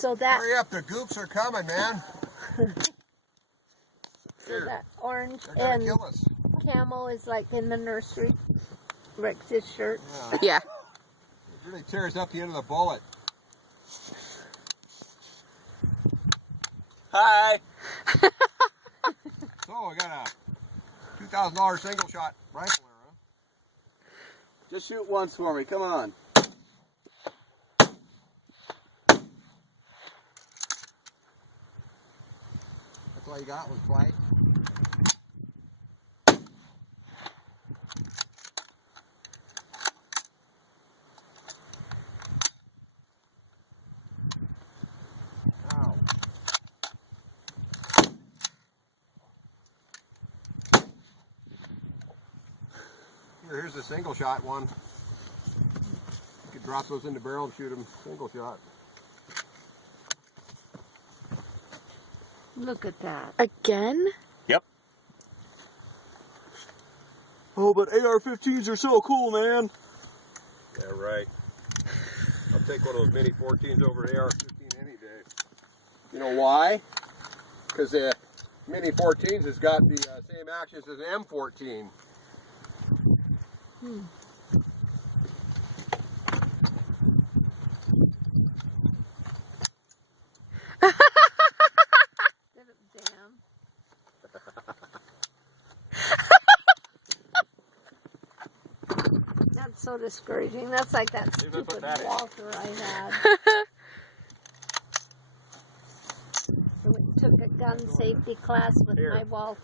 So that... Hurry up, the goops are coming, man. So that orange They're and gonna kill us. camel is like in the nursery. Rex's shirt. Yeah. It really tears up the end of the bullet. Hi. So I got a $2,000 single shot rifle there, huh? Just shoot once for me. Come on. That's all you got was flight. Ow. Here's the single shot one. You could drop those in the barrel and shoot them single shot. Look at that. Again? Yep. Oh, but AR-15's are so cool, man. Yeah, right. I'll take one of those mini 14s over an AR-15 any day. You know why? Because the mini 14s has got the same actions as an M14. Damn. That's so discouraging. That's like that Maybe that's what stupid that is. Walther I had. I went and took a gun safety class with Here. my Walther.